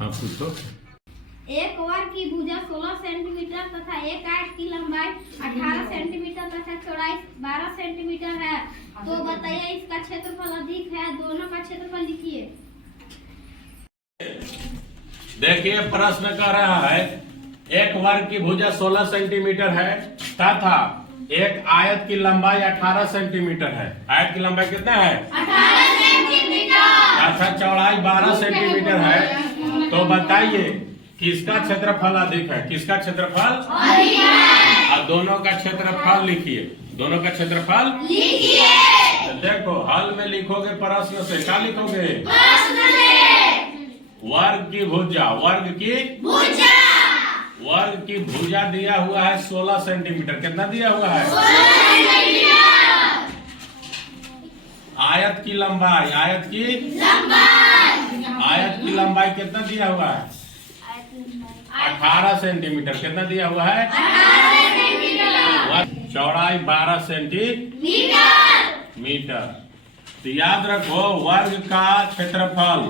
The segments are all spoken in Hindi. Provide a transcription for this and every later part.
हाँ पूछो। एक वर्ग की भुजा 16 सेंटीमीटर तथा एक आयत की लंबाई 18 सेंटीमीटर तथा चौड़ाई 12 सेंटीमीटर है, तो बताइए इसका क्षेत्रफल अधिक है, दोनों का क्षेत्रफल लिखिए। देखिए प्रश्न कर रहा है एक वर्ग की भुजा 16 सेंटीमीटर है तथा एक आयत की लंबाई 18 सेंटीमीटर है। आयत की लंबाई कितना है? 18 सेंटीमीटर तथा चौड़ाई 12 सेंटीमीटर है, तो बताइए किसका क्षेत्रफल अधिक है? किसका क्षेत्रफल अधिक है? और दोनों का क्षेत्रफल लिखिए। दोनों का क्षेत्रफल लिखिए। तो देखो हल में लिखोगे प्रश्न से, क्या लिखोगे? प्रश्न से। वर्ग की भुजा, वर्ग की भुजा, वर्ग की भुजा दिया हुआ है 16 सेंटीमीटर। कितना दिया हुआ है? 16 सेंटीमीटर। आयत की लंबाई, आयत की लंबाई कितना दिया हुआ है? 18 सेंटीमीटर। कितना दिया हुआ है? 18 सेंटीमीटर। चौड़ाई 12 सेंटीमीटर। तो याद रखो वर्ग का क्षेत्रफल,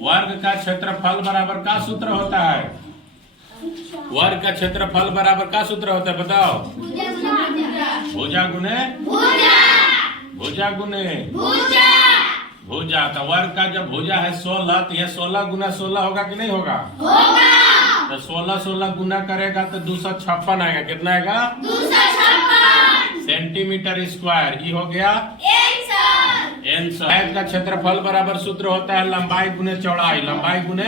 वर्ग का क्षेत्रफल बराबर का सूत्र होता है? वर्ग का क्षेत्रफल बराबर का सूत्र होता है बताओ? भुजा गुने भुजा गुने भुजा। तो वर्ग का जब भुजा है 16, तो यह 16 गुना 16 होगा कि नहीं होगा? तो 16 गुना करेगा तो 256 आएगा। कितना आएगा? 256 सेंटीमीटर स्क्वायर। ये हो गया आंसर। आयत का क्षेत्रफल बराबर सूत्र होता है लंबाई गुने चौड़ाई, लंबाई गुने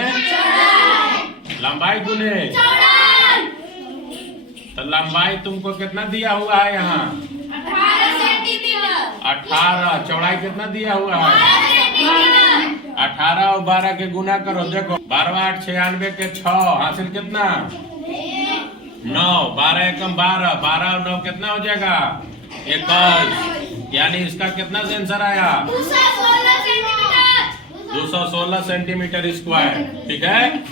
तो लंबाई तुमको कितना दिया हुआ है यहाँ? 18 सेंटीमीटर। 18। चौड़ाई कितना दिया हुआ है? 18 और 12 के गुना करो। देखो 12 8 96 के 6 हासिल कितना? 9। 12 एकम 12, 12 और 9 कितना हो जाएगा? 21। यानी इसका कितना आंसर आया? 216 सेंटीमीटर स्क्वायर। ठीक है।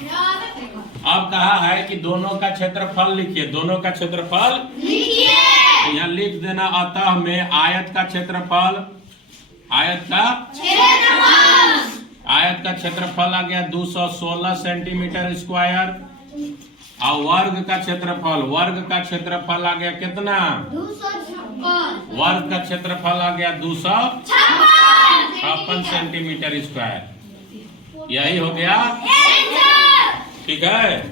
अब कहा है कि दोनों का क्षेत्रफल लिखिए। दोनों का क्षेत्रफल लिखिए। यहाँ लिख देना। अतः में आयत का क्षेत्रफल, आयत का क्षेत्रफल आ गया 216 सेंटीमीटर स्क्वायर। और वर्ग का क्षेत्रफल आ गया कितना? 256। वर्ग का क्षेत्रफल आ गया 256 सेंटीमीटर स्क्वायर। यही हो गया। ठीक है।